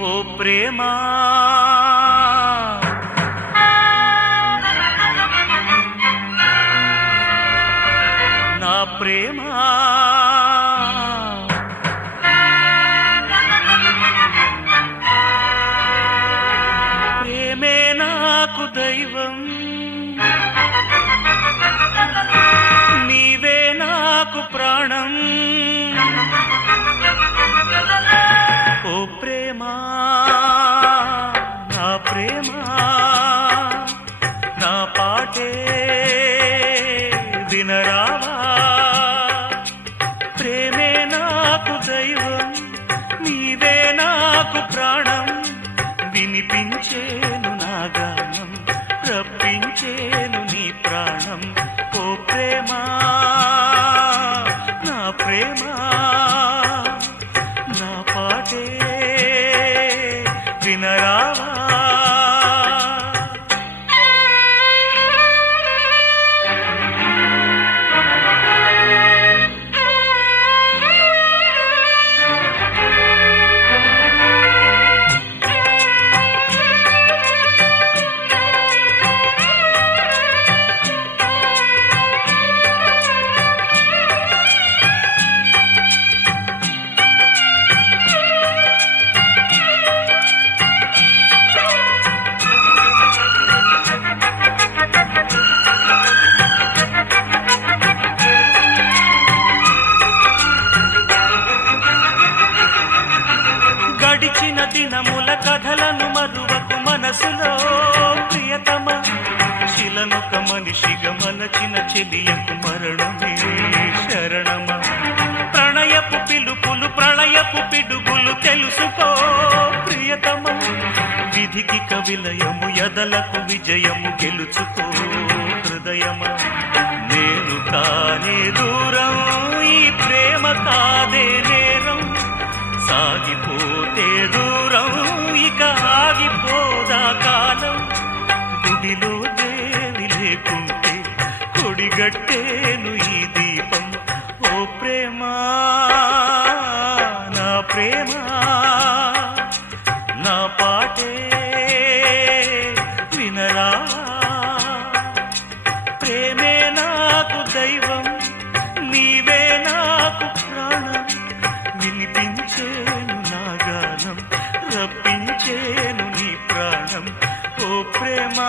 ఓ ప్రేమా నా ప్రేమా ప్రేమే నాకు దైవం నీవే నాకు ప్రాణం ఓ ప్రేమా నా ప్రేమా నా పాటే వినరావా ప్రేమే నాకు దైవం నీవే నాకు ప్రాణం వినిపించేను నా గానం రప్పించేను నీ ప్రాణం ఓ ప్రేమా నా ప్రేమా నా పాటే వినరావా గడిచిన దినముల కథలను మరువకు మనసులో ప్రియతమ శిలనుక మనిషిగా మలచిన చెలియకు మరణమే శరణమా ప్రణయపు పిలుపులు ప్రళయపు పిడుగులు తెలుసుకో ప్రియతమ విధికి కవిలయము ఎదలకు విజయము గెలుచుకో హృదయమా నేను కానే దూరం ఈ ప్రేమ కాదే నేరం సాగిపోతే దూరం ఇక ఆగిపోదా కాలం గుడిలో దేవి లేకుంటే కొడిగట్టేను ఈ దీపం ఓ ప్రేమా నా ప్రేమా నా పాటే వినరా ప్రేమే నాకు దైవం నీవే నాకు ప్రాణం వినిపించేను నా గానం రప్పించేను నీ ప్రాణం ఓ ప్రేమా